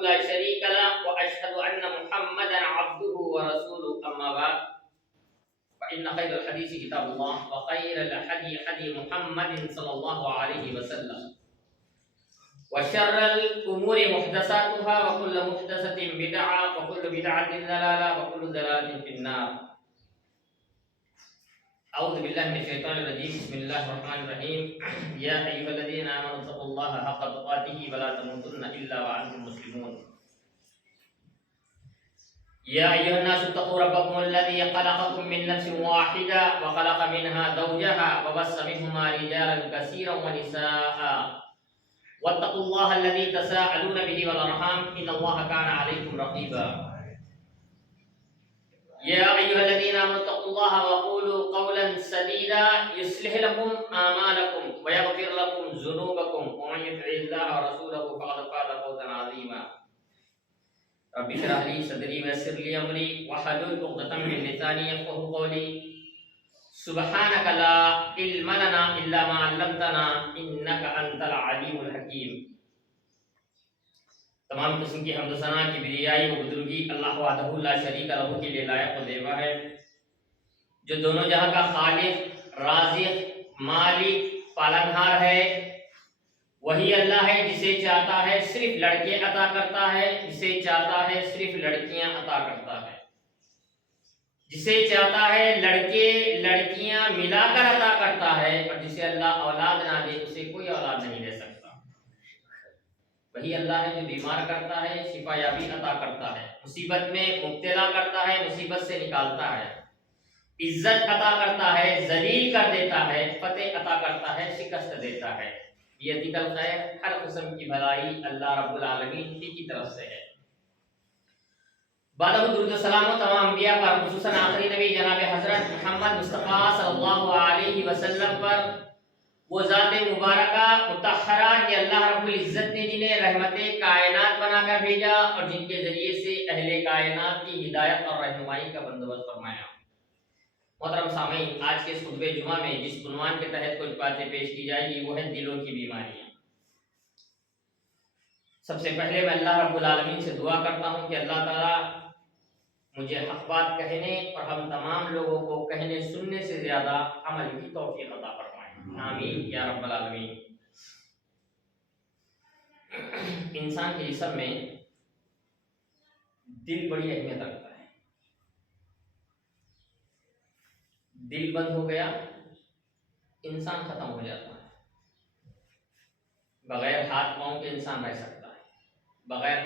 لا شريك له وأشهد أن محمدا عبده ورسوله أما بعد فإن خير الحديث كتاب الله وخير الهدي هدي محمد صلى الله عليه وسلم وشر الأمور محدثاتها وكل محدثة بدعة وكل بدعة ضلالة وكل ضلالة في النار. أعوذ بالله من الشيطان الرجيم. بسم الله الرحمن الرحيم. يا أيها الذين آمنوا اتقوا الله حق تقاته ولا تموتن إلا وأنتم مسلمون. يا أيها الناس اتقوا ربكم الذي خلقكم من نفس واحدة وخلق منها زوجها وبث منهما رجالا كثيرا ونساء واتقوا الله الذي تساءلون به والأرحام إن الله كان عليكم رقيبا. يا أيها الذين آمنوا اتقوا الله وقولوا قولا سديدا يصلح لكم أعمالكم ويغفر لكم ذنوبكم ومن يطع الله ورسوله فقد فاز فوزا عظيما. رب اشرح لي صدري ويسر لي أمري واحلل عقدة من لساني يفقهوا قولي. سبحانك لا علم لنا إلا ما علمتنا إنك أنت العليم الحكيم. تمام قسم کی حمد و ثنا کی بریائی و بزرگی اللہ وحدہ لا شریک لہ کے لیے لائق و زیبا ہے، جو دونوں جہاں کا خالق، رازق، مالک، پالنہار ہے. وہی اللہ ہے جسے چاہتا ہے صرف لڑکے عطا کرتا ہے، جسے چاہتا ہے صرف لڑکیاں عطا کرتا ہے، جسے چاہتا ہے لڑکے لڑکیاں ملا کر عطا کرتا ہے، اور جسے اللہ اولاد نہ دے اسے کوئی اولاد نہیں دے سکتا. وہی اللہ ہے جو بیمار کرتا ہے، شفا یابی عطا کرتا ہے، مصیبت میں مبتلا کرتا ہے، مصیبت سے نکالتا ہے، عزت عطا کرتا ہے، ذلیل کر دیتا ہے، فتح عطا کرتا ہے، شکست دیتا ہے. یہ الخیر، ہر قسم کی بھلائی اللہ رب العالمین کی طرف سے ہے. بعد درود و سلام و تمام انبیاء پر، خصوصاً آخری نبی جناب حضرت محمد مصطفیٰ صلی اللہ علیہ وسلم پر، وہ ذات مبارکہ مطہرہ کہ اللہ رب العزت نے جنہیں رحمت کائنات بنا کر بھیجا اور جن کے ذریعے سے اہل کائنات کی ہدایت اور رہنمائی کا بندوبست فرمایا. محترم سامعین، آج کے اس خطبہ جمعہ میں جس عنوان کے تحت کچھ باتیں پیش کی جائے گی وہ ہے دلوں کی بیماریاں. سب سے پہلے میں اللہ رب العالمین سے دعا کرتا ہوں کہ اللہ تعالیٰ مجھے حق بات کہنے اور ہم تمام لوگوں کو کہنے سننے سے زیادہ عمل کی توفیق عطا فرمائے. آمین یا رب العالمین. انسان کے جسم میں دل بڑی اہمیت رکھتا ہے. دل بند ہو گیا انسان ختم ہو جاتا ہے. بغیر ہاتھ پاؤں کے انسان رہ سکتا ہے، بغیر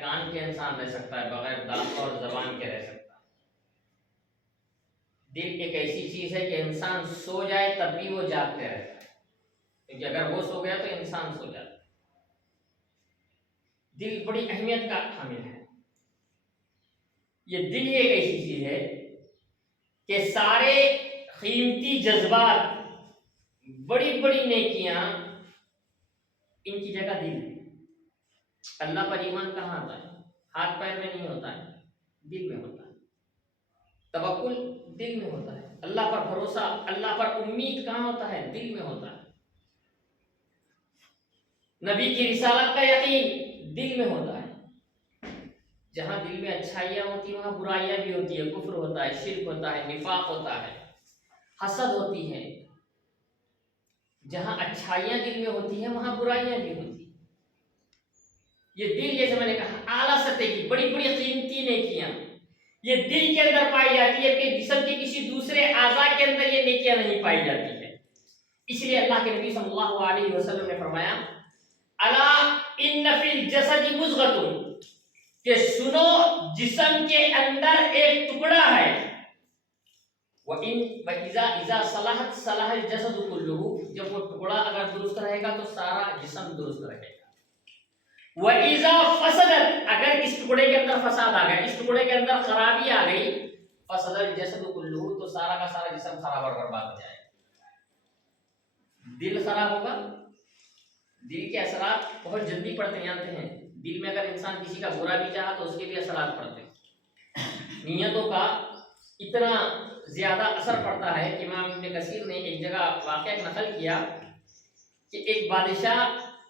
کان کے انسان رہ سکتا ہے، بغیر دانت اور زبان کے رہ سکتا ہے. دل ایک ایسی چیز ہے کہ انسان سو جائے تب بھی وہ جاگتے رہتا ہے، کیونکہ اگر وہ سو گیا تو انسان سو جاتا ہے. دل بڑی اہمیت کا حامل ہے. یہ دل ایک ایسی چیز ہے کہ سارے قیمتی جذبات، بڑی بڑی نیکیاں، ان کی جگہ دل ہے. اللہ پر ایمان کہاں آتا ہے؟ ہاتھ پیر میں نہیں ہوتا ہے، دل میں ہوتا ہے. توکل دل میں ہوتا ہے. اللہ پر بھروسہ، اللہ پر امید کہاں ہوتا ہے؟ دل میں ہوتا ہے. نبی کی رسالت کا یقین دل میں ہوتا ہے. جہاں دل میں اچھائیاں ہوتی ہیں وہاں برائیاں بھی ہوتی ہے، کفر ہوتا ہے، شرک ہوتا ہے، نفاق ہوتا ہے، حسد ہوتی ہے. جہاں اچھائیاں دل میں ہوتی ہیں وہاں برائیاں بھی ہوتی ہیں. یہ دل، جیسے میں نے کہا، اعلیٰ سطح کی بڑی بڑی قیمتی نیکیاں یہ دل کے اندر پائی جاتی ہے کہ جسم کے کسی دوسرے اعضاء کے اندر یہ نیکیاں نہیں پائی جاتی ہے. اس لیے اللہ کے نبی صلی اللہ علیہ وسلم نے فرمایا الا ان فی الجسد مضغۃ، کہ سنو جسم کے اندر ایک ٹکڑا ہے. اذا صلحت صلح الجسد كله، جب وہ ٹکڑا اگر درست رہے گا تو سارا جسم درست رہے گا. وَإِذَا فَسَدَتْ، اگر اس ٹکڑے کے اندر فساد آ گیا، اس ٹکڑے کے اندر خرابی آ گئی، فَسَدَ الْجَسَدُ كُلُّهُ، تو سارا کا سارا جسم خراب اور برباد ہو جائے گا. دل خراب ہوگا، دل کے اثرات بہت جلدی پڑتے ہیں. جانتے ہیں دل میں اگر انسان کسی کا برا بھی چاہا تو اس کے بھی اثرات پڑتے ہیں. نیتوں کا اتنا زیادہ اثر پڑتا ہے کہ امام ابن کثیر نے ایک جگہ واقعہ نقل کیا کہ ایک بادشاہ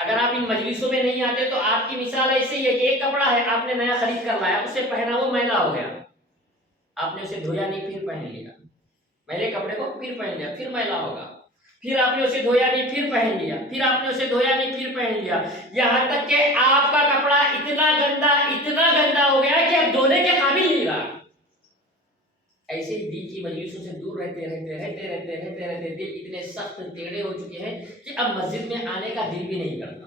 اگر آپ ان مجلسوں میں نہیں آتے تو آپ کی مثال ایسے ہی ہے کہ ایک کپڑا ہے آپ نے نیا خرید کر لایا, اسے پہنا وہ میلا ہو گیا, آپ نے اسے دھویا نہیں پھر پہن لیا, میلے کپڑے کو پھر پہن لیا پھر میلا ہوگا, پھر آپ نے اسے دھویا نہیں پھر پہن لیا, پھر آپ نے اسے دھویا نہیں پھر پہن لیا, یہاں تک کہ آپ کا کپڑا اتنا گندا ہو گیا کہ اب دھونے کے قابل نہیں رہا. ایسے ہی دل کی مجلسوں سے دور رہتے دل اتنے سخت ٹیڑے ہو چکے ہیں کہ اب مسجد میں آنے کا دل بھی نہیں کرتا.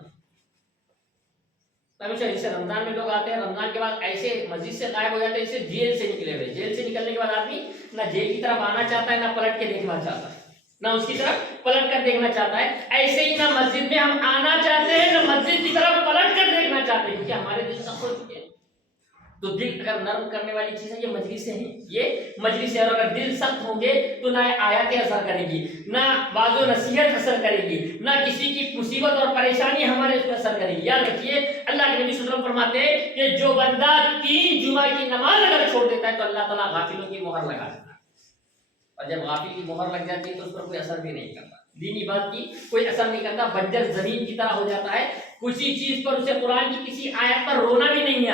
جیسے رمضان میں لوگ آتے ہیں, رمضان کے بعد ایسے مسجد سے غائب ہو جاتے ہیں, جیسے جیل سے نکلے ہوئے. جیل سے نکلنے کے بعد آدمی نہ جیل کی طرف آنا چاہتا ہے, نہ پلٹ کے دیکھنا چاہتا ہے, نہ اس کی طرف پلٹ کر دیکھنا چاہتا ہے. ایسے ہی نہ مسجد میں ہم آنا چاہتے ہیں, نہ مسجد کی طرف پلٹ کر دیکھنا چاہتے ہیں, کیونکہ ہمارے دل سخت ہو چکے ہیں. تو دل اگر نرم کرنے والی چیز ہے یہ مجلس ہے, یہ مجلس ہے. اور اگر دل سخت ہوں گے تو نہ آیاتیں اثر کرے گی, نہ واعظ و نصیحت اثر کرے گی, نہ کسی کی مصیبت اور پریشانی ہمارے اس پر اثر کرے گی. یاد رکھیے اللہ کے نبی صلی اللہ علیہ وسلم فرماتے ہیں کہ جو بندہ 3 جمعہ کی نماز اگر چھوڑ دیتا ہے تو اللہ تعالیٰ غافلوں کی مہر لگا دیتا ہے, اور جب غافل کی مہر لگ جاتی ہے تو اس پر کوئی اثر بھی نہیں کرتا, دینی بات کی کوئی اثر نہیں کرتا, بنجر زمین کی طرح ہو جاتا ہے. کسی چیز پر اسے قرآن کی کسی آیت پر رونا بھی نہیں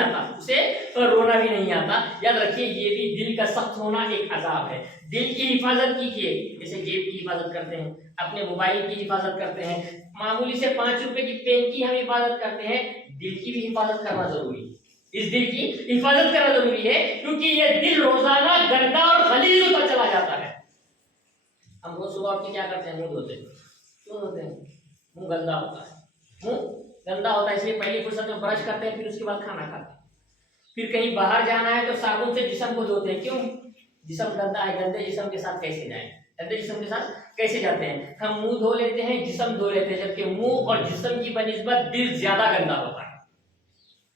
آتا, یاد رکھیے یہ بھی دل کا سخت ہونا ایک عذاب ہے. دل کی حفاظت کیجیے, جیسے جیب کی حفاظت کرتے ہیں, اپنے موبائل کی حفاظت کرتے ہیں, معمولی سے 5 روپے کی پین کی ہم حفاظت کرتے ہیں, دل کی بھی حفاظت کرنا ضروری ہے. اس دل کی حفاظت کرنا ضروری ہے کیونکہ یہ دل روزانہ گندا اور غلیظ ہوتا چلا جاتا ہے. ہم روز صبح اٹھ کے کیا کرتے ہیں, منہ دھوتے ہیں. کیوں دھوتے ہیں؟ منہ گندا ہوتا ہے, منہ گندا ہوتا ہے اس لیے پہلی فرصت میں برش کرتے ہیں, پھر اس کے بعد کھانا کھاتے ہیں. پھر کہیں باہر جانا ہے تو صابن سے جسم کو دھوتے ہیں. کیوں؟ جسم گندا ہے, گندے جسم کے ساتھ کیسے جائیں, گندے جسم کے ساتھ کیسے جاتے ہیں. ہم منہ دھو لیتے ہیں, جسم دھو لیتے ہیں, جبکہ منہ اور جسم کی بنسبت دل زیادہ گندا ہوتا ہے.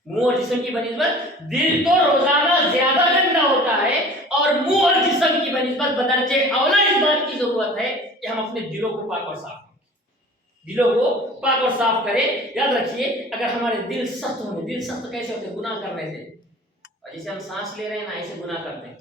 منہ اور جسم کی بنسبت دل تو روزانہ زیادہ گندا ہوتا ہے, اور منہ اور جسم کی بنسبت بدرجے اولا اس بات کی ضرورت ہے کہ ہم اپنے دلوں کو پاک اور صاف کریں, دلوں کو پاک اور صاف کریں. یاد رکھیے اگر ہمارے دل سخت ہوں گے, دل سخت کیسے ہوتے ہیں, گناہ کرنے سے. اور جیسے ہم سانس لے رہے ہیں نا, ایسے گناہ کرتے ہیں,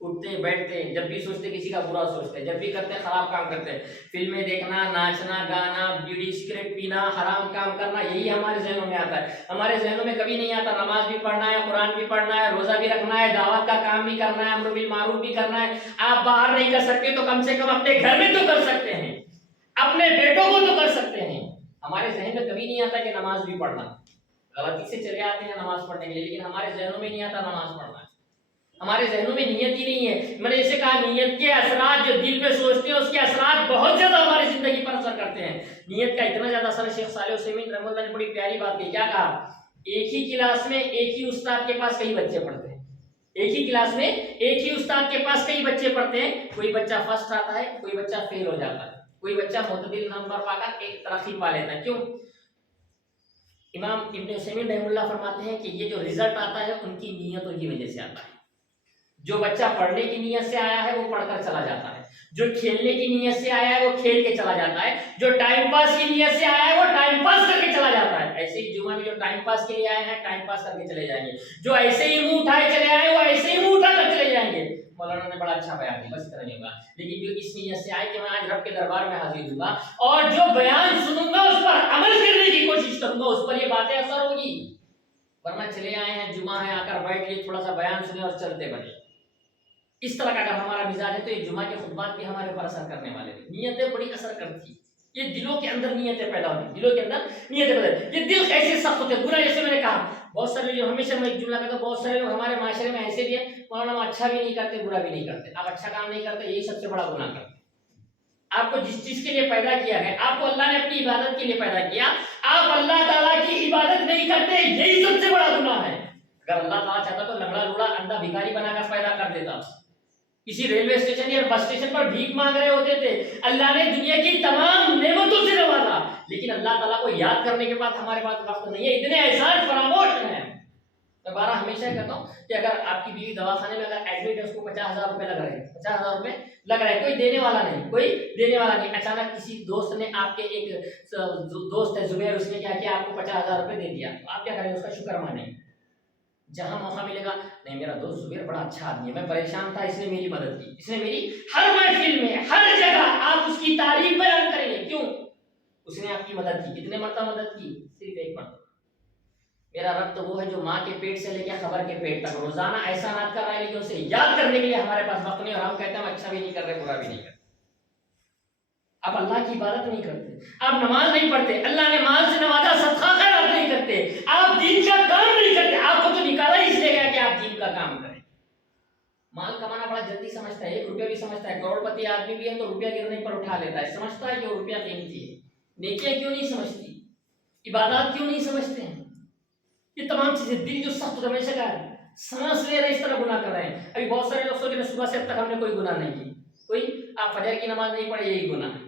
اٹھتے بیٹھتے ہیں, جب بھی سوچتے کسی کا برا سوچتے ہیں, جب بھی کرتے ہیں خراب کام کرتے ہیں. فلمیں دیکھنا, ناچنا, گانا, بیڑی سگریٹ پینا, حرام کام کرنا, یہی ہمارے ذہنوں میں آتا ہے. ہمارے ذہنوں میں کبھی نہیں آتا نماز بھی پڑھنا ہے, قرآن بھی پڑھنا ہے, روزہ بھی رکھنا ہے, دعوت کا کام بھی کرنا ہے, امر بالمعروف بھی کرنا ہے. آپ باہر نہیں کر سکتے تو کم سے کم اپنے گھر میں تو کر سکتے ہیں, اپنے بیٹوں کو تو کر سکتے ہیں. ہمارے ذہن میں کبھی نہیں آتا کہ نماز بھی پڑھنا. غلطی سے چلے آتے ہیں نماز پڑھنے کے لیے, لیکن ہمارے ذہنوں میں نہیں آتا نماز پڑھنا. ہمارے ذہنوں میں نیت ہی نہیں ہے. میں نے جیسے کہا نیت کے اثرات جو دل میں سوچتے ہیں اس کے اثرات بہت زیادہ ہماری زندگی پر اثر کرتے ہیں. نیت کا اتنا زیادہ اثر ہے, شیخ صالح عثیمین رحمۃ اللہ نے بڑی پیاری بات کی. کیا کہا, ایک ہی کلاس میں ایک ہی استاد کے پاس کئی بچے پڑھتے ہیں, ایک ہی کلاس میں ایک ہی استاد کے پاس کئی بچے پڑھتے ہیں. کوئی بچہ فرسٹ آتا ہے, کوئی بچہ فیل ہو جاتا ہے, کوئی بچہ معتدل نمبر پا کر ایک ترقی پا لیتا ہے. کیوں؟ امام ابن عثیمین رحمۃ اللہ فرماتے ہیں کہ یہ جو رزلٹ آتا ہے ان کی نیتوں کی وجہ سے آتا ہے. جو بچہ پڑھنے کی نیت سے آیا ہے وہ پڑھ کر چلا جاتا ہے, جو کھیلنے کی نیت سے آیا ہے وہ کھیل کے چلا جاتا ہے, جو ٹائم پاس کی نیت سے آیا ہے وہ ٹائم پاس کر کے چلا جاتا ہے. ایسے ہی جمعہ میں جو ٹائم پاس کے لیے آئے ہیں ٹائم پاس کر کے چلے جائیں گے, جو ایسے ہی منہ اٹھائے چلے آئے وہ ایسے ہی منہ اٹھا کر چلے جائیں گے. مولانا نے بڑا اچھا بیان دیا, بس اتنا نہیں ہوگا. لیکن جو اس نیت سے آئے کہ میں آج رب کے دربار میں حاضر ہوں گا اور جو بیان سنوں گا اس پر عمل کرنے کی کوشش کروں گا, اس پر یہ باتیں اثر ہوگی. ورنہ چلے آئے ہیں, جمعہ ہے, آ کر بیٹھ کے تھوڑا سا بیان سنے اور چلتے بنے. اس طرح کا اگر ہمارا مزاج ہے تو یہ جمعہ کے خطبات بھی ہمارے اوپر اثر کرنے والے ہیں. نیتیں بڑی اثر کرتی, یہ دلوں کے اندر نیتیں پیدا ہوتی, دلوں کے اندر نیتیں پیدا ہوتی. یہ دل کیسے سخت ہوتے ہیں, گناہ جیسے میں نے کہا بہت سارے جو ہمیشہ میں ایک جملہ کہتا ہوں, بہت سارے لوگ ہمارے معاشرے میں ایسے بھی ہیں مولانا ہم اچھا بھی نہیں کرتے برا بھی نہیں کرتے. آپ اچھا کام نہیں کرتے یہی سب سے بڑا گناہ کرتے. آپ کو جس چیز کے لیے پیدا کیا گیا, آپ کو اللہ نے اپنی عبادت کے لیے پیدا کیا, آپ اللہ تعالیٰ کی عبادت نہیں کرتے, یہی سب سے بڑا گناہ ہے. اگر اللہ تعالیٰ چاہتا تو لنگڑا لوڑا اندھا بھکاری بنا کر پیدا کر دیتا. کسی ریلوے اسٹیشن یا بس اسٹیشن پر بھیک مانگ رہے ہوتے تھے. اللہ نے دنیا کی تمام نعمتوں سے نوازا, لیکن اللہ تعالیٰ کو یاد کرنے کے بعد ہمارے پاس وقت نہیں ہے, اتنے احسان فراموش ہیں. میں بارہ ہمیشہ کہتا ہوں کہ اگر آپ کی بیوی دواخانے میں اگر ایڈمٹ ہے, اس کو 50,000 روپے لگ رہے ہیں, 50,000 روپے لگ رہے ہیں, کوئی دینے والا نہیں, کوئی دینے والا نہیں. اچانک کسی دوست نے, آپ کے ایک دوست ہے زبیر, اس نے کیا کیا آپ کو 50,000 روپے دے دیا, تو آپ کیا کریں, اس کا شکر مانیں. جہاں موقع ملے گا, نہیں میرا دوست زبیر بڑا اچھا آدمی ہے, میں پریشان تھا, اس نے میری مدد کی, اس نے میری ہر محفل میں ہر جگہ آپ اس کی تعریف بیان کریں گے. کیوں؟ اس نے آپ کی مدد کی، کتنے مرتبہ مدد کی؟ صرف ایک مرتبہ۔ میرا رب تو وہ ہے جو ماں کے پیٹ سے لے کے خبر کے پیٹ تک روزانہ احسانات کر رہا ہے، لیکن اسے یاد کرنے کے لیے ہمارے پاس وقت نہیں، اور ہم کہتے ہیں ہم اچھا بھی نہیں کر رہے برا بھی نہیں کرتے۔ آپ اللہ کی عبادت نہیں کرتے، آپ نماز نہیں پڑھتے، اللہ نے مال سے نوازا، صدقہ خیرات نہیں کرتے، آپ دین کا کام نہیں کرتے۔ آپ کو تو نکالا اس لیے گیا کہ آپ دین کا کام کریں۔ مال کمانا بڑا جلدی سمجھتا ہے، 1 روپیہ بھی سمجھتا ہے، کروڑ پتی آدمی بھی ہے تو روپیہ گرنے پر اٹھا لیتا ہے، سمجھتا ہے کہ وہ روپیہ قیمتی ہے۔ نیکیاں کیوں نہیں سمجھتی؟ عبادات کیوں نہیں سمجھتے ہیں؟ یہ تمام چیزیں، دل جو سخت ہمیشہ کا ہے، سانس لے رہے اس طرح گناہ کر رہے ہیں۔ ابھی بہت سارے لوگ سوچ رہے صبح سے اب تک ہم نے کوئی گناہ نہیں کی، کوئی آپ فجر کی نماز نہیں پڑھے یہی گناہ ہے۔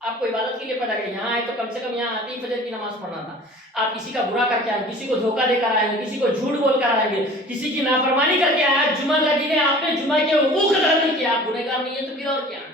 آپ کو عبادت کے لیے پتا کہ یہاں آئے تو کم سے کم یہاں آتی فجر کی نماز پڑھنا تھا۔ آپ کسی کا برا کر کے آئے، کسی کو دھوکہ دے کر آئے گے، کسی کو جھوٹ بول کر آئے گے، کسی کی نافرمانی کر کے آئے، جمعہ کا دن ہے آپ نے جمعہ کے حقوق ادا نہیں کیا، آپ گنہگار نہیں ہیں تو پھر اور کیا ہے؟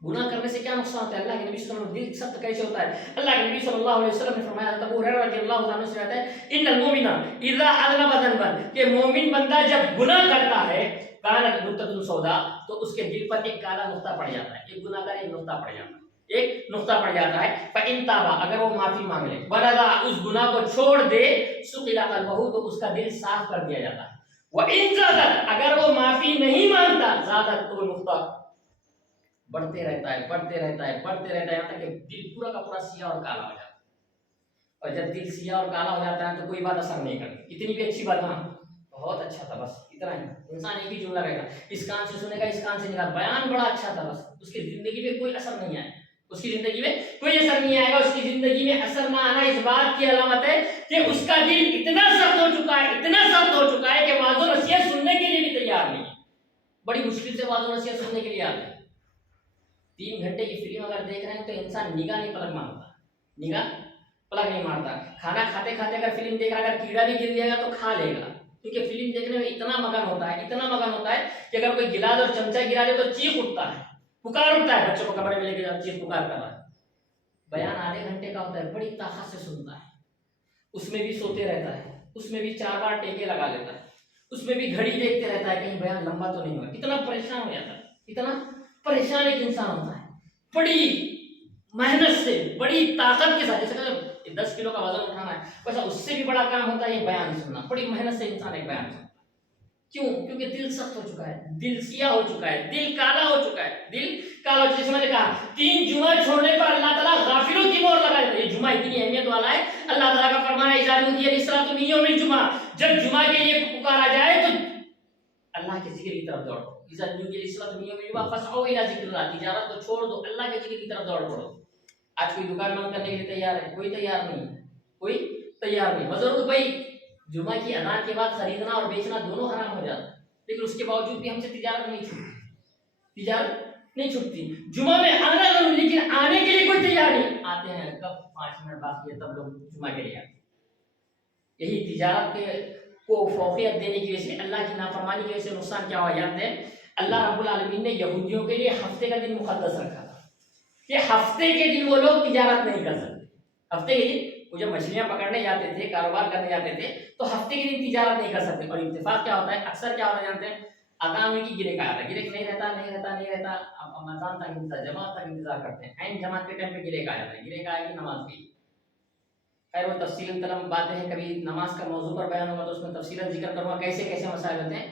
گناہ کرنے سے کیا نقصان ہوتا ہے؟ اللہ کے نبی صلی اللہ علیہ وسلم دل سخت کیسے ہوتا ہے؟ اللہ کے نبی صلی اللہ علیہ وسلم نے فرمایا، ابو ہریرہ رضی اللہ عنہ سے آتا ہے ان المؤمن اذا اذنب ذنبا، کہ مومن بندہ جب گناہ کرتا ہے کانت نقطۃ سودا، تو اس کے دل پر ایک کالا نقطہ پڑ جاتا ہے، ایک گناہگار ایک نقطہ پڑ جاتا ہے، ایک نقطہ پڑ جاتا ہے۔ فَإِن تَابَ، اگر وہ معافی مانگ لے، وَنَذَرَ، اس گناہ کو چھوڑ دے، سُقِلَ قَلْبُهُ، تو اس کا دل صاف کر دیا جاتا ہے۔ وَإِن زَادَ، اگر وہ معافی نہیں مانگتا، زادت، تو نقطہ بڑھتے رہتا ہے، بڑھتے رہتا ہے، بڑھتے رہتا ہے، یہاں تک کہ دل پورا کا پورا سیاہ اور کالا ہو جاتا ہے۔ اور جب دل سیاہ اور کالا ہو جاتا ہے تو کوئی بات اثر نہیں کرتی، اتنی بھی اچھی بات، ہاں بہت اچھا تھا، بس اتنا ہی، انسان ایک ہی جملہ کہے گا، اس کان سے سنے گا اس کان سے نکال، بیان بڑا اچھا تھا، بس اس کی زندگی میں کوئی اثر نہیں آیا، اس کی زندگی میں کوئی اثر نہیں آئے گا۔ اس کی زندگی میں اثر نہ آنا اس بات کی علامت ہے کہ اس کا دل اتنا سخت ہو چکا ہے، اتنا سخت ہو چکا ہے کہ واعظ و نصیحت سننے کے لیے بھی تیار نہیں ہے، بڑی مشکل سے واعظ و نصیحت سننے کے لیے آتے ہیں۔ 3 گھنٹے کی فلم اگر دیکھ رہے ہیں تو انسان نگاہ نہیں پلک مارتا، نگاہ پلک نہیں مارتا۔ کھانا کھاتے کھاتے اگر فلم دیکھ رہا ہے، اگر کیڑا بھی گر جائے گا تو کھا لے گا، کیونکہ فلم دیکھنے میں اتنا مگن ہوتا ہے، اتنا مگن ہوتا ہے کہ اگر کوئی گلاس اور چمچہ گرا دے تو چیخ اٹھتا ہے، پکار اٹھتا ہے، بچوں کو کمرے میں لے کے جاؤ، چیخ پکار کر رہا ہے۔ بیان آدھے گھنٹے کا ہوتا ہے، بڑی طاقت سے سنتا ہے، اس میں بھی سوتے رہتا ہے، اس میں بھی 4 بار ٹیکے لگا لیتا ہے، اس میں بھی گھڑی دیکھتے رہتا ہے کہیں بیان لمبا تو نہیں ہوا، اتنا پریشان ہو جاتا ہے، اتنا پریشان ایک انسان ہوتا ہے، بڑی محنت سے، بڑی طاقت کے ساتھ، جیسے 10 کلو کا وزن اٹھانا ہے، ویسا اس سے بھی بڑا کام ہوتا ہے یہ بیان سننا، بڑی محنت سے انسان ایک بیان سنتا ہے۔ کیوں؟ کیونکہ دل سخت ہو چکا ہے، دل سیاہ ہو چکا ہے، دل کالا ہو چکا ہے، دل کالا ہو چکا ہے۔ جیسے میں نے کہا 3 جمعہ چھوڑنے پر اللہ تعالیٰ غافلوں کی مہر لگا دیتا ہے۔ یہ جمعہ اتنی اہمیت والا ہے، اللہ تعالیٰ کا فرمان ہے اذا نودی للصلاۃ من یوم الجمعہ، جب جمعہ کے لیے پکارا جائے تو اللہ کے ذکر کی طرف دوڑو۔ اذا نودی للصلاۃ من یوم الجمعہ فاسعوا الی ذکر اللہ، تجارت کو چھوڑ دو، اللہ کے ذکر کی طرف دوڑ پڑو۔ آج کوئی دکان بند کرنے کے لیے تیار ہے؟ کوئی تیار نہیں، کوئی تیار نہیں۔ بزرگ بھائی، جمعہ کی اذان کے بعد خریدنا اور بیچنا دونوں حرام ہو جاتا ہے، لیکن اس کے باوجود بھی ہم سے تجارت نہیں چھوٹتی، تجارت نہیں چھوٹتی۔ جمعہ میں آنا ضرور، لیکن آنے کے لیے کوئی تیار نہیں، آتے ہیں کب 5 منٹ باقی ہے تب لوگ جمعہ کے لیے آتے ہیں۔ یہی تجارت کے کو فوقیت دینے کی وجہ سے، اللہ کی نافرمانی کی وجہ سے نقصان کیا ہوا جانتے ہیں؟ اللہ رب العالمین نے یہودیوں کے لیے ہفتے کا دن مقدس رکھا تھا کہ ہفتے کے دن وہ لوگ تجارت نہیں کر سکتے۔ ہفتے کے دن وہ جب مچھلیاں پکڑنے جاتے تھے، کاروبار کرنے جاتے تھے، تو ہفتے کے دن تجارت نہیں کر سکتے۔ اور اتفاق کیا ہوتا ہے، اکثر کیا ہوتا ہے جانتے ہیں؟ اذان ہوئی کی گرے کا آتا ہے، گرے نہیں رہتا نہیں رہتا نہیں رہتا، اب رمضان تک انتظار، جماعت تک انتظار کرتے ہیں، عین جماعت کے ٹائم پہ گرے کا آ جاتا ہے، گرے کا آئے گی نماز کی۔ خیر وہ تفصیل طلب باتیں ہیں، کبھی نماز کا موضوع پر بیان ہوگا تو اس میں تفصیلاً ذکر کروں گا کیسے کیسے مسائل ہوتے ہیں۔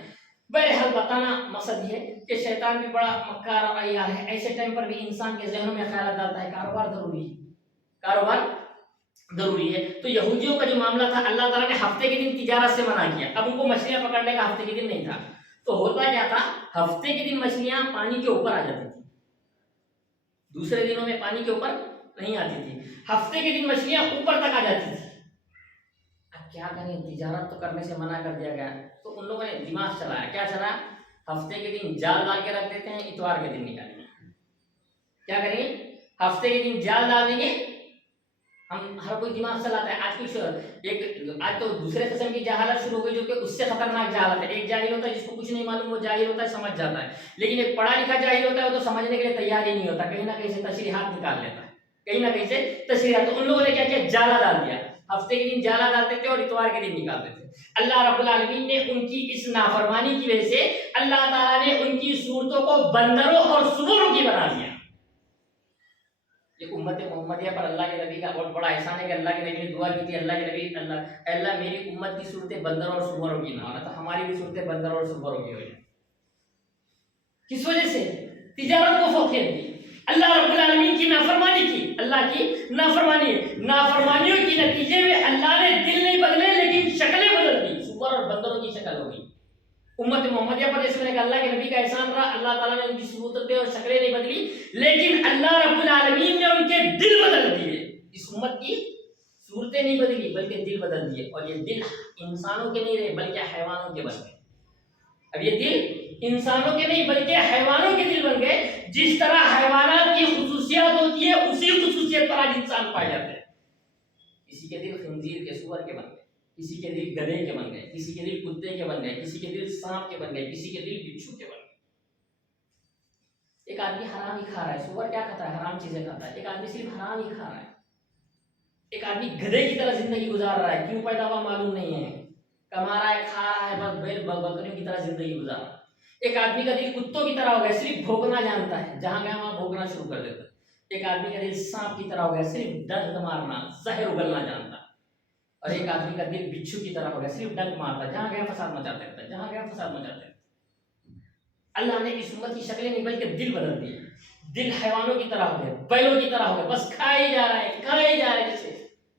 بہرحال بتانا مقصد یہ ہے کہ شیطان بھی بڑا مکار اور عیار ہے، ایسے ٹائم پر بھی انسان کے ذہنوں میں خیالات ڈالتا ہے کاروبار ضروری ہے، کاروبار ضروری ہے۔ تو یہودیوں کا جو معاملہ تھا، اللہ تعالیٰ نے ہفتے کے دن تجارت سے منع کیا، اب ان کو مچھلیاں پکڑنے کا ہفتے کے دن نہیں تھا، تو ہوتا کیا تھا، ہفتے کے دن مچھلیاں پانی کے اوپر آ جاتی تھی، دوسرے دنوں میں پانی کے اوپر نہیں آتی تھی، ہفتے کے دن مچھلیاں اوپر تک آ جاتی تھی۔ اب کیا کریں، تجارت تو کرنے سے منع کر دیا گیا، تو ان لوگوں نے دماغ چلایا، کیا چلایا، ہفتے کے دن جال ڈال کے رکھ دیتے ہیں، اتوار کے دن نکالیں گے۔ کیا کریں گے، ہفتے کے دن جال ڈال دیں گے، ہم ہر کوئی دماغ چلاتا ہے۔ آج تو دوسرے قسم کی جہالت شروع ہو گئی جو کہ اس سے خطرناک جہالت ہے۔ ایک جاہل ہوتا ہے جس کو کچھ نہیں معلوم، وہ جاہل ہوتا ہے، سمجھ جاتا ہے، لیکن ایک پڑھا لکھا جاہل ہوتا ہے، وہ تو سمجھنے کے لیے تیار ہی نہیں ہوتا، کہیں نہ کہیں سے تشریحات نکال لیتا ہے، کہیں نہ کہیں سے تشریحات۔ تو ان لوگوں نے کیا کیا، جالا ڈال دیا، ہفتے کے دن جالا ڈالتے تھے اور اتوار کے دن نکالتے تھے۔ اللہ رب العالمین نے ان کی اس نافرمانی کی وجہ سے اللہ تعالیٰ نے ان کی صورتوں کو بندروں اور سوروں کی بنا دیا۔ یہ امت محمدیہ پر اللہ کے نبی کا بہت بڑا احسان ہے کہ اللہ کے نبی نے دعا کی تھی، اللہ کے نبی اللہ میری امت کی صورتیں بندر اور سوروں کی نہ ہونا، تو ہماری بھی صورتیں بندر اور سوروں کی ہوئی۔ کس وجہ سے؟ تجارت کو فوقیت دی، اللہ رب العالمین کی نافرمانی کی، اللہ کی نافرمانیوں کے نتیجے میں اللہ نے دل نہیں بدلے لیکن شکلیں بدل دی، سور اور بندروں کی شکل ہو گئی۔ امت محمدیہ پر اس میں اللہ کے نبی کا احسان رہا، اللہ تعالیٰ نے ان کی صورتیں اور شکلیں نہیں بدلی لیکن اللہ رب العالمین نے ان کے دل بدل دیے۔ اس امت کی صورتیں نہیں بدلی بلکہ دل بدل دیے، اور یہ دل انسانوں کے نہیں رہے بلکہ حیوانوں کے بن گئے۔ اب یہ دل انسانوں کے نہیں بلکہ حیوانوں کے دل بن گئے۔ جس طرح حیوانات کی خصوصیات ہوتی ہے اسی خصوصیت پر آج انسان پائے جاتے ہیں۔ کسی کے دل خنزیر کے، سور کے بن گئے، کسی کے دل گدھے کے بن گئے، کسی کے دل کتے کے بن گئے، کسی کے دل سانپ کے بن گئے، کسی کے دل بچھو کے بن گئے۔ ایک آدمی حرام ہی کھا رہا ہے، سور کیا کھاتا ہے؟ حرام چیزیں کھاتا ہے۔ ایک آدمی صرف حرام ہی کھا رہا ہے۔ ایک آدمی گدھے کی طرح زندگی گزار رہا ہے، کیوں پیدا ہوا معلوم نہیں ہے، کما رہا ہے، کھا رہا ہے، بس بیل بکریوں کی طرح زندگی گزار رہا ہے۔ ایک آدمی کا دل کتوں کی طرح ہو گیا، صرف بھونکنا جانتا ہے، جہاں گیا وہاں بھونکنا شروع کر دیتا ہے۔ ایک آدمی کا دل سانپ کی طرح ہو گیا، صرف ڈنک مارنا، زہر اگلنا جانتا ہے۔ اور ایک آدمی کا دل بچھو کی طرح ہو گیا، صرف ڈنک مارتا ہے، جہاں گیا فساد مچاتے رہتا ہے، جہاں گیا فساد مچاتے رہتا ہے۔ اللہ نے اس امت کی شکلیں نہیں بلکہ دل بدل دیے۔ دل حیوانوں کی طرح ہو گئے، بیلوں کی طرح ہو گئے، بس کھائے جا رہا ہے، کھائے جا رہے ہیں۔ جیسے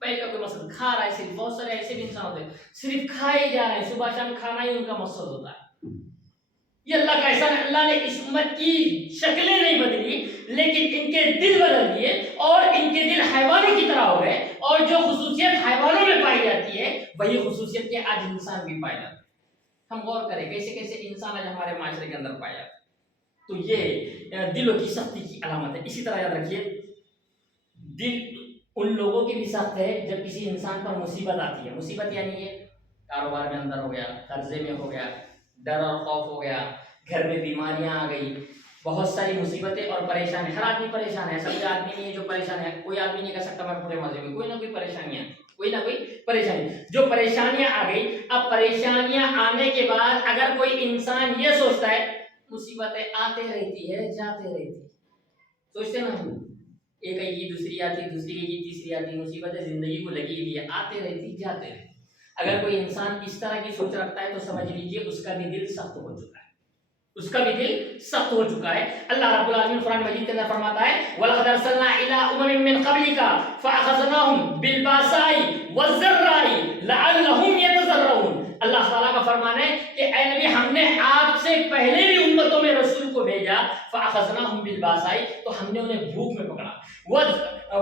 بیل کا کوئی مقصد کھا رہا ہے، صرف بہت سارے ایسے بھی انسان ہوتے ہیں صرف کھائے جا رہے ہیں، صبح شام کھانا ہی ان کا مقصد ہوتا ہے۔ یہ اللہ کا احسان ہے، اللہ نے اس امت کی شکلیں نہیں بدلی لیکن ان کے دل بدل دیے، اور ان کے دل حیوانوں کی طرح ہو گئے، اور جو خصوصیت حیوانوں میں پائی جاتی ہے وہی خصوصیت کے آج انسان بھی پائے جاتے ہیں۔ ہم غور کریں کیسے کیسے انسان آج ہمارے معاشرے کے اندر پائے جاتے ہیں۔ تو یہ دلوں کی سختی کی علامت ہے۔ اسی طرح یاد رکھیے، دل ان لوگوں کی بھی سخت ہے جب کسی انسان پر مصیبت آتی ہے۔ مصیبت یعنی یہ کاروبار میں اندر ہو گیا، قرضے میں ہو گیا، ڈر اور خوف ہو گیا، گھر میں بیماریاں آ گئی، بہت ساری مصیبتیں اور پریشانی۔ ہر آدمی پریشان ہے، ایسا کوئی آدمی نہیں ہے جو پریشان ہے۔ کوئی آدمی نہیں کہہ سکتا میں پورے مزے میں، کوئی نہ کوئی پریشانیاں، کوئی نہ کوئی پریشانی۔ جو پریشانیاں آ گئی، اب پریشانیاں آنے کے بعد اگر کوئی انسان یہ سوچتا ہے مصیبتیں آتے رہتی ہے جاتے رہتی ہے، سوچتے نا، ایک آئی دوسری آتی، دوسری کی تیسری آتی، مصیبتیں زندگی کو لگی ہوئی ہے، آتے رہتی جاتے رہتی۔ اگر کوئی انسان اس طرح کی سوچ رکھتا ہے تو سمجھ لیجئے اس کا بھی دل سخت ہو چکا ہے، اس کا بھی دل سخت ہو چکا ہے۔ اللہ رب العالمین قرآن مجید کے اندر فرماتا ہے وَلَقَدْ أَرْسَلْنَا إِلَىٰ أُمَمٍ مِّن قَبْلِكَ فَأَخَذْنَاهُمْ بِالْبَأْسَاءِ وَالضَّرَّاءِ لَعَلَّهُمْ يَتَضَرَّعُونَ۔ اللہ تعالیٰ کا فرمان ہے کہ اے نبی ہم نے آپ سے پہلے بھی امتوں میں رسول کو بھیجا، فَأَخَذْنَاهُمْ بِالْبَأْسَاءِ تو ہم نے انہیں بھوک میں پکڑا،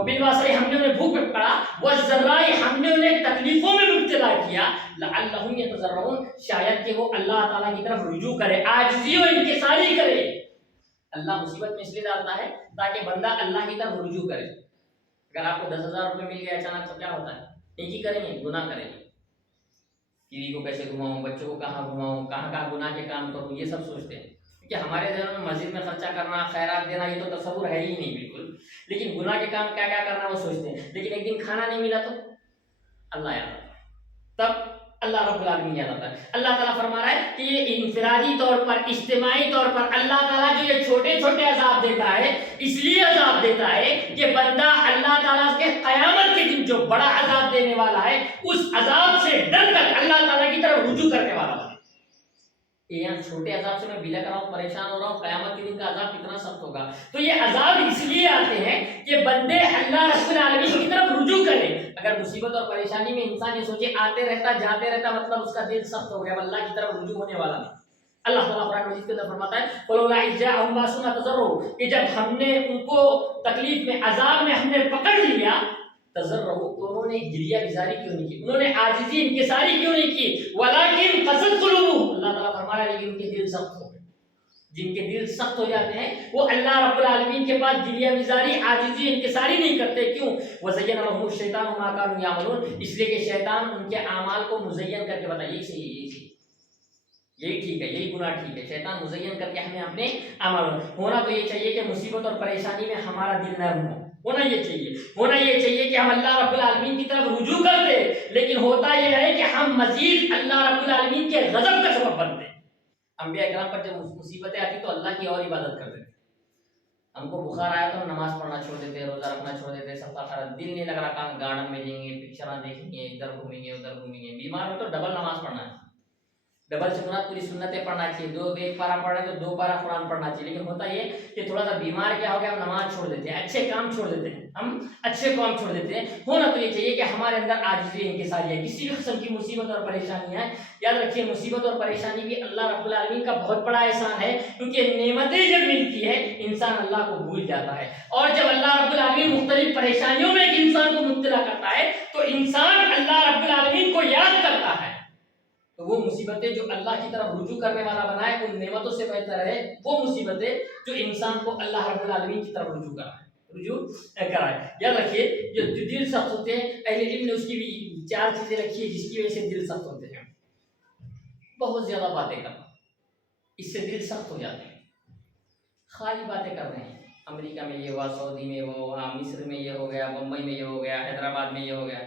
بالباسائی ہم نے انہیں بھوک میں پکڑا، والضرائی ہم نے انہیں تکلیفوں میں مبتلا کیا، لعلہم یتضرعون شاید کہ وہ اللہ تعالیٰ کی طرف رجوع کرے، عاجزی و انکساری کرے۔ اللہ مصیبت میں اس لیے ڈالتا ہے تاکہ بندہ اللہ کی طرف رجوع کرے۔ اگر آپ کو 10,000 روپے مل گئے اچانک تو کیا ہوتا ہے؟ نیکی کریں گے، گناہ کریں گے، بیوی کو کیسے گھماؤں، بچوں کو کہاں گھماؤں، کہاں کہاں گناہ کے کام کروں، یہ سب سوچتے ہیں۔ کہ ہمارے ذہن میں مسجد میں خرچہ کرنا، خیرات دینا یہ تو تصور ہے ہی نہیں بالکل، لیکن گناہ کے کام کیا کیا کرنا وہ سوچتے ہیں۔ لیکن ایک دن کھانا نہیں ملا تو اللہ یاد آتا ہے، تب اللہ رب العالمین یاد آتا ہے۔ اللہ تعالیٰ فرما رہا ہے کہ یہ انفرادی طور پر، اجتماعی طور پر اللہ تعالیٰ جو یہ چھوٹے چھوٹے عذاب دیتا ہے اس لیے عذاب دیتا ہے کہ بندہ اللہ تعالیٰ کے قیامت کے دن جو بڑا عذاب دینے والا ہے اس عذاب سے ڈر کر اللہ تعالیٰ کی طرف رجوع کرنے والا ہے۔ یہاں چھوٹے عذاب سے میں بلک رہا ہوں، پریشان ہو رہا ہوں، قیامت کے دن کا عذاب کتنا سخت ہوگا۔ تو یہ عذاب اس لیے آتے ہیں کہ بندے اللہ رب العالمین کی طرف رجوع کریں۔ اگر مصیبت اور پریشانی میں انسان یہ سوچے آتے رہتا جاتے رہتا مطلب اس کا دل سخت ہو گیا، اللہ کی طرف رجوع ہونے والا نہیں۔ اللہ تعالیٰ قرآن مجید کے اندر فرماتا ہے فَلَوْلَا إِذْ جَاءَهُم بَأْسُنَا تَضَرَّعُوا کہ جب ہم نے ان کو تکلیف میں، عذاب میں ہم نے پکڑ لیا، تضرعوا تو انہوں نے گریہ گزاری کیوں نہیں کی، انہوں نے عاجزی انکساری کیوں نہیں کی، وَلَٰكِن قَسَتْ قُلُوبُهُمْ اللہ تعالیٰ فرما رہا ہے لیکن ان کے دل سخت ہو گئے۔ جن کے دل سخت ہو جاتے ہیں وہ اللہ رب العالمین کے پاس گریہ گزاری، عاجزی انکساری نہیں کرتے۔ کیوں؟ وَزَيَّنَ لَهُمُ الشَّيْطَانُ مَا كَانُوا يَعْمَلُونَ اس لیے کہ شیطان ان کے اعمال کو مزین کر کے بتائے یہی صحیح ہے، یہی صحیح، یہی ٹھیک ہے، یہی گناہ ٹھیک ہے۔ شیطان مزین کر کے ہمیں اپنے اعمال، ہونا تو یہ چاہیے کہ مصیبت اور پریشانی میں ہمارا دل نرم ہو، ہونا یہ چاہیے کہ ہم اللہ رب العالمین کی طرف رجوع کر دیں، لیکن ہوتا یہ ہے کہ ہم مزید اللہ رب العالمین کے غضب کا سبب بنتے ہیں۔ انبیاء کرام پر جب مصیبتیں آتی تو اللہ کی اور عبادت کرتے تھے، ہم کو بخار آیا تو ہم نماز پڑھنا چھوڑ دیتے, روزہ رکھنا چھوڑ دیتے, صدقہ خیرات, دل نہیں لگ رہا کہاں گارڈن میں جائیں گے, پکچراں دیکھیں گے, ادھر گھومیں گے ادھر گھومیں گے. بیمار ہو تو ڈبل نماز پڑھنا ہے, ڈبل سنت پوری سنتیں پڑھنا چاہیے. ایک پارا پڑھ رہے ہیں تو 2 پارا قرآن پڑھنا چاہیے. لیکن ہوتا یہ کہ تھوڑا سا بیمار کیا ہو گیا, ہم نماز چھوڑ دیتے ہیں, اچھے کام چھوڑ دیتے ہیں, ہم اچھے کام چھوڑ دیتے ہیں. ہونا تو یہ چاہیے کہ ہمارے اندر عاجزی انکساری ہے. کسی بھی قسم کی مصیبت اور پریشانی ہے, یاد رکھیے مصیبت اور پریشانی بھی اللہ رب العالمین کا بہت بڑا احسان ہے, کیونکہ نعمتیں جب ملتی ہے انسان اللہ کو بھول جاتا ہے. اور جب اللہ رب العالمین مختلف پریشانیوں میں ایک انسان کو مبتلا کرتا ہے تو انسان اللہ رب العالمین کو یاد کرتا ہے. تو وہ مصیبتیں جو اللہ کی طرف رجوع کرنے والا بنائے, ان نعمتوں سے بہتر ہے وہ مصیبتیں جو انسان کو اللہ رب العالمین کی طرف رجوع کرائے. یاد رکھیے جو دل سخت ہوتے ہیں, اہل علم نے اس کی بھی 4 چیزیں رکھی ہے جس کی وجہ سے دل سخت ہوتے ہیں. بہت زیادہ باتیں کرنا, اس سے دل سخت ہو جاتے ہیں. خالی باتیں کر رہے ہیں, امریکہ میں یہ ہوا, سعودی میں وہ ہوا, مصر میں یہ ہو گیا, بمبئی میں یہ ہو گیا, حیدرآباد میں یہ ہو گیا,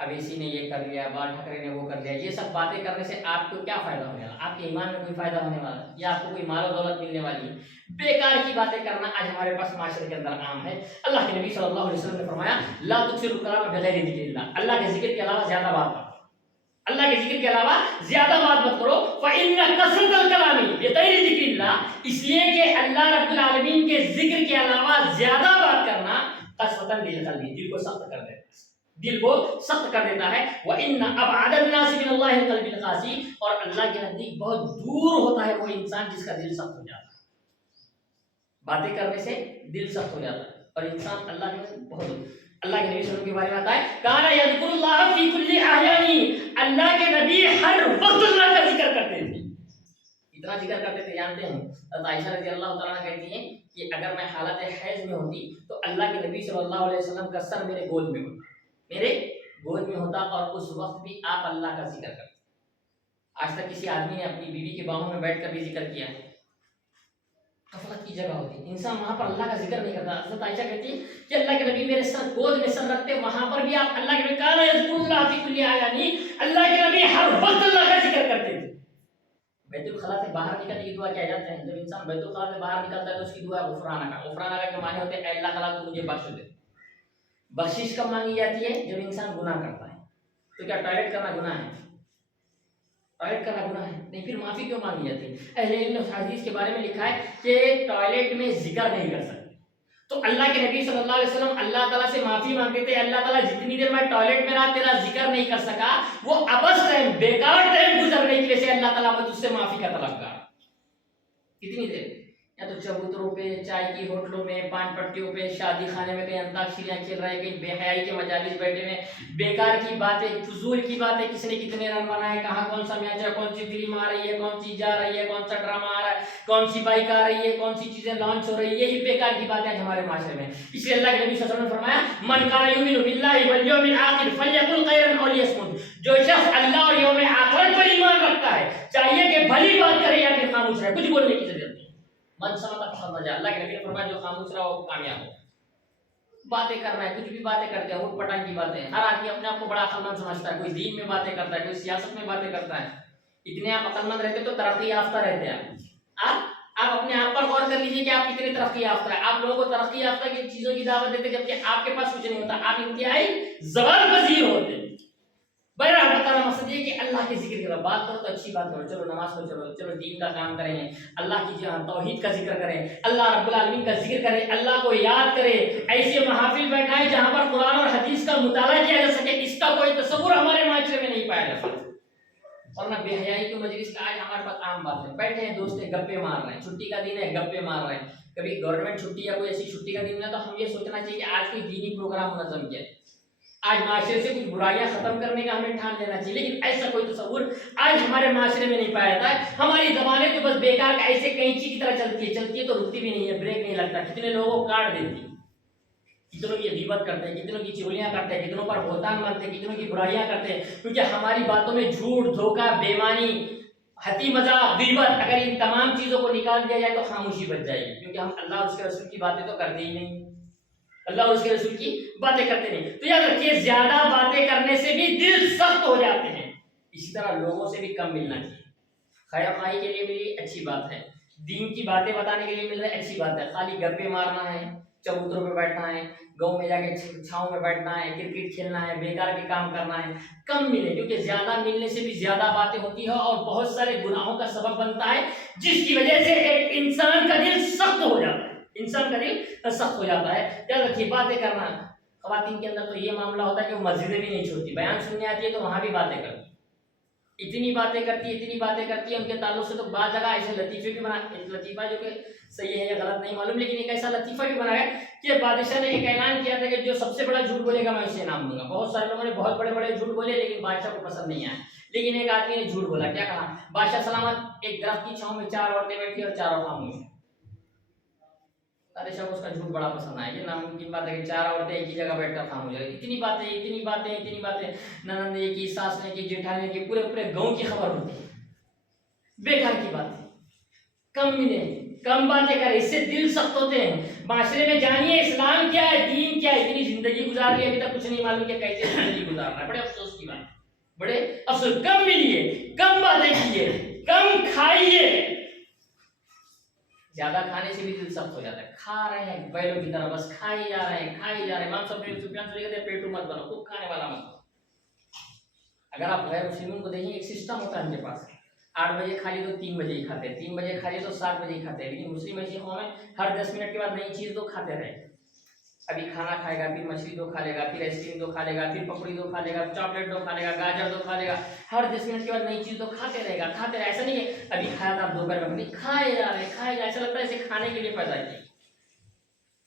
اب اسی نے یہ کر لیا, بال ٹھکرے نے وہ کر لیا. یہ سب باتیں کرنے سے آپ کو کیا فائدہ ہونے والا؟ آپ کے ایمان میں کوئی فائدہ ہونے والا ہے یا آپ کو کوئی مال و دولت ملنے والی ہے؟ بیکار کی باتیں کرنا آج ہمارے پاس معاشرے کے اندر عام ہے. اللہ کے نبی صلی اللہ علیہ وسلم نے فرمایا لا تکثروا الکلام بغیر ذکر اللہ, اللہ کے ذکر کے علاوہ زیادہ بات مت کرو, اللہ کے ذکر کے علاوہ زیادہ بات مت کرو. فإن کثرۃ الکلام بغیر ذکر اللہ, اس لیے کہ اللہ رب العالمین کے ذکر کے علاوہ زیادہ بات کرنا قسوۃ للقلب, دل کو سخت کر دیتا ہے, دل کو سخت کر دیتا ہے. وَإِنَّ أَبْعَدَ النَّاسِ مِنَ اللَّهِ الْقَلْبِ الْقَاسِي, اور اللہ کے نزدیک بہت دور ہوتا ہے وہ انسان جس کا دل سخت ہو جاتا ہے. باتیں کرنے سے دل سخت ہو جاتا ہے اور انسان اللہ کے بہت. اللہ کے نبی صلی اللہ علیہ وسلم کے بارے میں آتا ہے کانا یذکر اللہ فی کل احیانی, اللہ کے نبی ہر وقت اللہ کا ذکر کرتے تھے. اتنا ذکر کرتے تھے, جانتے ہیں حضرت عائشہ رضی اللہ تعالیٰ عنہ کہتی ہیں کہ اگر میں حالت حیض میں ہوتی تو اللہ کے نبی صلی اللہ علیہ وسلم کا سر میرے گود میں ہوتا, اور اس وقت بھی آپ اللہ کا ذکر کرتے. آج تک کسی آدمی نے اپنی بیوی کے باہوں میں بیٹھ کر بھی ذکر کیا ہے؟ غفلت کی جگہ ہوتی, انسان وہاں پر اللہ کا ذکر نہیں کرتا. حضرت عائشہ کہتی ہے کہ اللہ کے نبی میرے سر گود میں سر رکھتے, وہاں پر بھی آپ اللہ کے نبی کانا یذکر اللہ فی کل احیانی, اللہ کے نبی ہر وقت اللہ کا ذکر کرتے تھے. بیت الخلاء سے باہر نکلنے کی دعا کیا جاتے ہیں, جب انسان بیت الخلاء سے باہر نکلتا ہے تو اس کی دعا غفرانک کا. غفرانک کے معنی ہوتے ہیں اے اللہ تعالیٰ تو مجھے بخش دے. بخشش کب مانگی جاتی ہے؟ جب انسان گناہ کرتا ہے. تو کیا ٹوائلٹ کرنا گناہ ہے؟ ٹوائلٹ کرنا گناہ ہے نہیں, پھر معافی کیوں مانگی جاتی ہے؟ اہل علم نے حدیث کے بارے میں لکھا ہے کہ ٹوائلٹ میں ذکر نہیں کر سکتے. تو اللہ کے نبی صلی اللہ علیہ وسلم اللہ تعالیٰ سے معافی مانگتے تھے, اللہ تعالیٰ جتنی دیر میں ٹوائلٹ میں رہا تیرا ذکر نہیں کر سکا, وہ ابس ٹائم بیکار ٹائم گزرنے کی وجہ سے اللہ تعالیٰ میں تجھ سے معافی کا طلبگار. کتنی دیر؟ یا تو چبوتروں پہ, چائے کی ہوٹلوں میں, پان پٹیوں پہ, شادی خانے میں کہیں انتاکشریاں کھیل رہے, کہیں بے حیائی کے مجالس بیٹھے ہوئے, بیکار کی باتیں, فضول کی باتیں, کس نے کتنے رن بنائے, کہاں کون سا میچ ہے, کون سی فلم آ رہی ہے, کون سی جا رہی ہے, کون سا ڈرامہ آ رہا ہے, کون سی بائک آ رہی ہے, کون سی چیزیں لانچ ہو رہی ہے, یہی بیکار کی باتیں ہمارے معاشرے میں. اس لیے اللہ کے نبی صلی اللہ علیہ وسلم نے فرمایا من کان یؤمن باللہ والیوم الآخر فلیقل خیرا او لیصمت, جو شخص اللہ اور یوم آخرت پر ایمان رکھتا ہے چاہیے کہ بھلی بات کرے یا پھر خاموش رہے, کچھ بولنے کی ضرورت نہیں. من سمتا فقد نجا, اللہ کے نبی نے فرمایا جو خاموش رہا وہ کامیاب ہو. باتیں کرنا ہے, کچھ بھی باتیں کرتے ہیں, اٹھ پٹانگ کی باتیں. ہر آدمی اپنے آپ کو بڑا عقل مند سمجھتا ہے, کوئی دین میں باتیں کرتا ہے, کوئی سیاست میں باتیں کرتا ہے. اتنے آپ عقل مند رہتے تو ترقی یافتہ رہتے ہیں. آپ اپنے آپ پر غور کر لیجیے کہ آپ کتنے ترقی یافتہ ہیں. آپ لوگوں کو ترقی یافتہ کی چیزوں کی دعوت دیتے جبکہ آپ کے پاس کچھ نہیں ہوتا, آپ انتہائی زوال پذیر ہوتے. بہرحال بتانا مقصد یہ کہ اللہ کے ذکر کرو, بات کرو تو اچھی بات کرو, چلو نماز پڑھو, چلو دین کا کام کریں, اللہ کی توحید کا ذکر کریں, اللہ رب العالمین کا ذکر کریں, اللہ کو یاد کریں, ایسے محافل بیٹھائیں جہاں پر قرآن اور حدیث کا مطالعہ کیا جا سکے. اس کا کوئی تصور ہمارے معاشرے میں نہیں پایا جاتا. ورنہ بے حیائی کی مجلس کا آج ہمارے پاس عام بات ہے, بیٹھے ہیں دوست گپے مار رہے ہیں, چھٹی کا دن ہے گپے مار رہے ہیں. کبھی گورنمنٹ چھٹی یا کوئی ایسی چھٹی کا دن ہے تو ہم یہ سوچنا چاہیے کہ آج کوئی دینی پروگرام منظم کیا ہے, آج معاشرے سے کچھ برائیاں ختم کرنے کا ہمیں ٹھان لینا چاہیے. لیکن ایسا کوئی تصور آج ہمارے معاشرے میں نہیں پایا جاتا ہے. ہماری زبانیں تو بس بیکار کا ایسے کینچی کی طرح چلتی ہے تو رکتی بھی نہیں ہے, بریک نہیں لگتا. کتنے لوگوں کو کاٹ دیتی, کتنوں کی غیبت کرتے ہیں, کتنوں کی چغلیاں کرتے ہیں, کتنوں پر بہتان مانتے ہیں, کتنوں کی برائیاں کرتے ہیں, کیونکہ ہماری باتوں میں جھوٹ, دھوکہ, بےمانی, ہنسی مذاق, غیبت, اگر ان تمام چیزوں کو نکال دیا جائے تو خاموشی بچ جائے گی. کیونکہ ہم اللہ اور اس کے رسول کی باتیں تو کرتے ہی نہیں, اللہ اور اس کے رسول کی باتیں کرتے نہیں. تو یاد رکھیے زیادہ باتیں کرنے سے بھی دل سخت ہو جاتے ہیں. اسی طرح لوگوں سے بھی کم ملنا چاہیے. خیر خواہی کے لیے بھی اچھی بات ہے, دین کی باتیں بتانے کے لیے مل رہے ہیں، اچھی بات ہے. خالی گپے مارنا ہے، چبوتروں پہ بیٹھنا ہے، گاؤں میں جا کے چھاؤں میں بیٹھنا ہے، کرکٹ کھیلنا ہے، بیکار کے کام کرنا ہے، کم ملے. کیونکہ زیادہ ملنے سے بھی زیادہ باتیں ہوتی ہیں اور بہت سارے گناہوں کا سبب بنتا ہے، جس کی وجہ سے ایک انسان کا دل سخت ہو جاتا ہے. انسان کا دل سخت ہو جاتا ہے. یاد رکھیے باتیں کرنا. خواتین کے اندر تو یہ معاملہ ہوتا ہے کہ وہ مسجدیں بھی نہیں چھوڑتی، بیان سننے آتی ہے تو وہاں بھی باتیں کرتی، اتنی باتیں کرتی ہے ان کے تعلق سے. تو بعض جگہ ایسے لطیفے بھی بنا، ایک لطیفہ جو کہ صحیح ہے یا غلط نہیں معلوم، لیکن ایک ایسا لطیفہ بھی بنا ہے کہ بادشاہ نے ایک اعلان کیا تھا کہ جو سب سے بڑا جھوٹ بولے گا میں اسے انعام دوں گا. بہت سارے لوگوں نے بہت بڑے بڑے جھوٹ بولے لیکن بادشاہ کو پسند نہیں آیا. لیکن ایک آدمی نے جھوٹ بولا. کیا کہا؟ بادشاہ سلامت ایک درخت کی چھاؤں میں 4 عورتیں بیٹھی اور چاروں خاموش. بادشاہ کو اس کا جھوٹ بڑا پسند آیا. یہ ناممکن بات ہے کہ 4 عورتیں ایک ہی جگہ بیٹھ کر خاموش ہے. اتنی باتیں ننند نے کی، ساس نے کی، جیٹھانی نے کی، پورے گاؤں کی خبر ہوتی ہے. بیکار کی بات ہے. کم ملے، کم باتیں کرے، اس سے دل سخت ہوتے ہیں. معاشرے میں جانیے اسلام کیا ہے، دین کیا ہے. اتنی زندگی گزار لی ابھی تک کچھ نہیں معلوم کہ کیسے زندگی گزارنا ہے. بڑے افسوس کی بات ہے، بڑے افسوس. کم ملیے، کم باتیں کیجیے، کم کھائیے. زیادہ کھانے سے بھی دل سخت ہو جاتا ہے. کھا رہے ہیں بیلوں کی طرح، بس کھائے جا رہے ہیں. امام سفیان ثوری کہتے ہیں پیٹو مت بنو، خوب کھانے والا مت بنو. اگر آپ غیر مسلموں کو دیکھیں ایک سسٹم ہوتا ہے ان کے پاس. 8 بجے کھا لی تو 3 بجے ہی کھاتے ہیں، 3 بجے کھا لی تو 7 بجے ہی کھاتے ہیں. لیکن مسلم ایسی قوم ہے ہر 10 منٹ کے بعد نئی چیز تو کھاتے رہے. ابھی کھانا کھائے گا، پھر مچھلی دو کھا لے گا، پھر آئس کریم دو کھا لے گا، پھر پکوڑی دو کھا لے گا، چاکلیٹ دو کھا لے گا، گاجر دو کھا لے گا. ہر 10 منٹ کے بعد نئی چیز تو کھاتے رہے گا. ایسا نہیں ہے ابھی کھایا تھا دوپہر میں، کھائے جا رہے ہیں. ایسا لگتا ہے اسے کھانے کے لیے پیدا کی.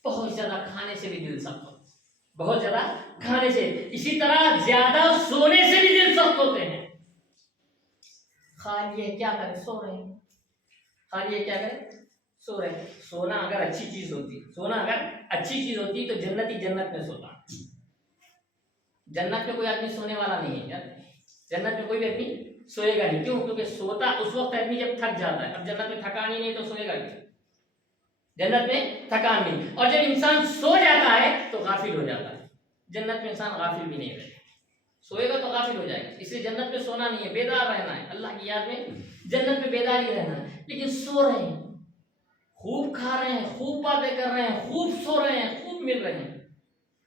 بہت زیادہ کھانے سے بھی دل سخت ہوتا ہے، بہت زیادہ کھانے سے. اسی طرح زیادہ سونے سے بھی دل سخت ہوتے ہیں. کھا لیے کیا کریں، سو رہے ہیں. کھا لیے کیا کریں، سو رہے ہیں. سونا اگر اچھی چیز ہوتی تو جنت ہی جنت میں سوتا. جنت میں کوئی آدمی سونے والا نہیں ہے. جنت میں کوئی بھی آدمی سوئے گا نہیں. کیوں؟ کیونکہ سوتا اس وقت آدمی جب تھک جاتا ہے. اب جنت میں تھکان ہی نہیں تو سوئے گا نہیں. جنت میں تھکان نہیں. اور جب انسان سو جاتا ہے تو غافل ہو جاتا ہے. جنت میں انسان غافل بھی نہیں رہے. سوئے گا تو غافل ہو جائے گا. اس لیے جنت میں سونا نہیں ہے، بیدار رہنا ہے. اللہ کی یاد میں جنت میں بیدار ہی رہنا ہے. لیکن سو رہے ہیں، خوب کھا رہے ہیں، خوب باتیں کر رہے ہیں، خوب سو رہے ہیں، خوب مل رہے ہیں.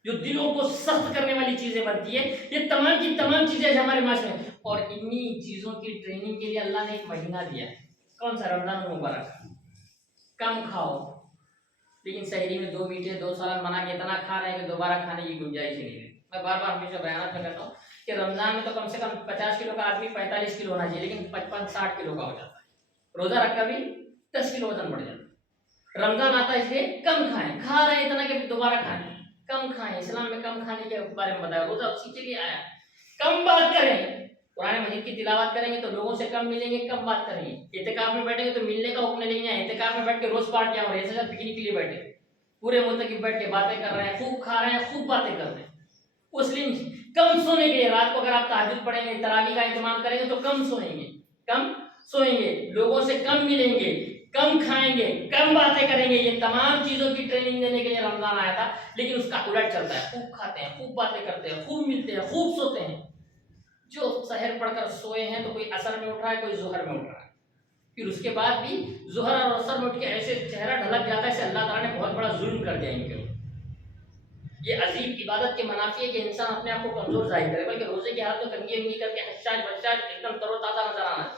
جو دلوں کو سخت کرنے والی چیزیں بنتی ہے، یہ تمام کی تمام چیزیں ہمارے معاشرے میں. اور انہی چیزوں کی ٹریننگ کے لیے اللہ نے ایک مہینہ دیا ہے. کون سا؟ رمضان المبارک. کم کھاؤ، لیکن سحری میں 2 میٹھے 2 سالن بنا کے اتنا کھا رہے ہیں کہ دوبارہ کھانے کی گنجائش ہی نہیں ہے. میں بار بار ہمیشہ بیانات میں کہتا ہوں کہ رمضان میں تو کم سے کم 50 کلو کا آدمی 45 کلو ہونا چاہیے، لیکن 55-60 کلو کا ہو جاتا ہے. روزہ رکھ کر بھی 10 کلو وزن بڑھ جاتا ہے. رمضان آتا ہے اس لیے کم کھائیں. کھا رہے ہیں اتنا کہ دوبارہ کھائیں. کم کھائیں. اسلام میں کم کھانے کے بارے میں بتایا. روزہ اسی کے لیے آیا. کم بات کریں. قرآن مجید کی تلاوت کریں گے تو لوگوں سے کم ملیں گے، کم بات کریں گے. اعتکاف میں بیٹھیں گے تو ملنے کا حکم نہیں ہے. اعتکاف میں بیٹھ کے روز پارٹیاں ہو رہی ہیں، ایسے پکنک کے لیے بیٹھے پورے ملک بیٹھ کے باتیں کر رہے ہیں، خوب کھا رہے ہیں، خوب باتیں کر رہے ہیں. اس لیے کم سونے کے لیے رات کو اگر آپ تہجد پڑھیں گے، تراویح کا اہتمام کریں گے تو کم سوئیں گے، لوگوں سے کم ملیں گے، کم کھائیں گے، کم باتیں کریں گے. یہ تمام چیزوں کی ٹریننگ دینے کے لیے رمضان آیا تھا. لیکن اس کا الٹ چلتا ہے. خوب کھاتے ہیں، خوب باتیں کرتے ہیں، خوب ملتے ہیں، خوب سوتے ہیں. جو سحر پڑھ کر سوئے ہیں تو کوئی عصر میں اٹھ رہا ہے، کوئی ظہر میں اٹھ رہا ہے. پھر اس کے بعد بھی ظہر اور عصر میں اٹھ کے ایسے چہرہ ڈھلک جاتا ہے، ایسے اللہ تعالیٰ نے بہت بڑا ظلم کر دیا ان کے. یہ عظیم عبادت کے منافی ہے کہ انسان اپنے آپ کو کمزور ظاہر کرے، بلکہ روزے کی حالت میں کنگھی انگھی کر کے حشاش بشاش ایک دم تر و تازہ نظر آنا.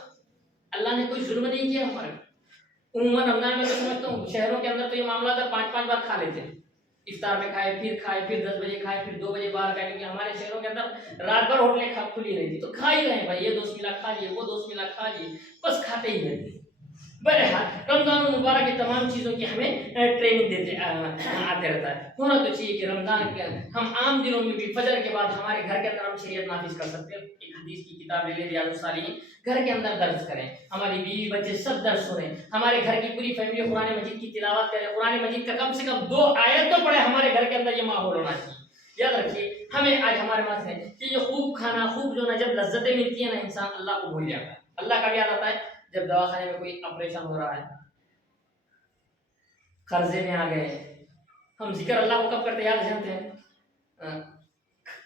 اللہ نے کوئی ظلم نہیں کیا ہمارے. عموماً رمضان میں تو سمجھتا ہوں شہروں کے اندر تو یہ معاملہ تھا 5-5 بار کھا لیتے ہیں. افطار میں کھائے، پھر 10 بجے کھائے، پھر 2 بجے باہر کھائے. کیونکہ ہمارے شہروں کے اندر رات بھر ہوٹلیں کھلی رہتی تو کھا ہی رہے ہیں بھائی. یہ دوست ملا کھا لیے، وہ دوست ملا کھا لیے، بس کھاتے ہی رہتے. بہرحال رمضان المبارک کی تمام چیزوں کی ہمیں ٹریننگ دیتے آتے رہتا ہے. ہونا تو چاہیے کہ رمضان کے ہم عام دنوں میں بھی فجر کے بعد ہمارے گھر کے اندر ہم شریعت نافذ کر سکتے ہیں. ایک حدیث کی کتاب لے لیں ریاض الصالحین، گھر کے اندر درس کریں. ہماری بیوی بچے سب درس سنیں. ہمارے گھر کی پوری فیملی قرآن مجید کی تلاوت کرے. قرآن مجید کا کم سے کم 2 آیت تو پڑھے. ہمارے گھر کے اندر یہ ماحول ہونا چاہیے. یاد رکھیے ہمیں آج ہمارے پاس ہے کہ یہ خوب کھانا، خوب جو نا، جب لذتیں ملتی ہیں نا انسان اللہ کو بھول جاتا ہے. اللہ کا یاد آتا ہے جب دواخانے میں کوئی آپریشن ہو رہا ہے، قرضے میں آ گئے. ہم ذکر اللہ کو کب کرتے ہیں؟ یاد جانتے ہیں؟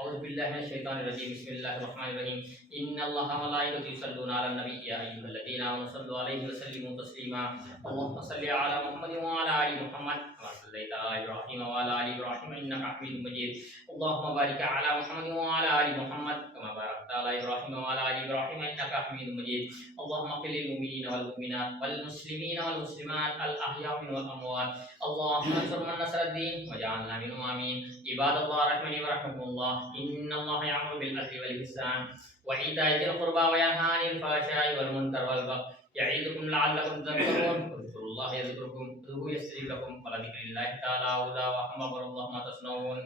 أعوذ بالله من الشيطان الرجيم بسم الله الرحمن الرحيم إن الله وملائكته يصلون على النبي يا أيها الذين آمنوا صلوا عليه وسلموا تسليما اللهم صل على محمد وعلى آل محمد كما صليت على إبراهيم وعلى آل إبراهيم إنك حميد مجيد اللهم بارك على محمد وعلى آل محمد كما باركت على إبراهيم وعلى آل إبراهيم إنك حميد مجيد اللهم اغفر للمؤمنين والمؤمنات والمسلمين والمسلمات الأحياء منهم والأموات اللهم انصر من نصر الدين وجعلنا منهم آمين عباد الله رحمني ورحمكم الله إن الله يأمر بالعدل والإحسان وإيتاء ذي القربى وينهى عن الفحشاء والمنكر والبغي يعظكم لعلكم تذكرون اذكروا الله يذكركم اذكروه يستجب لكم ولذكر الله تعالى أولى وأحمد الله ما تصنعون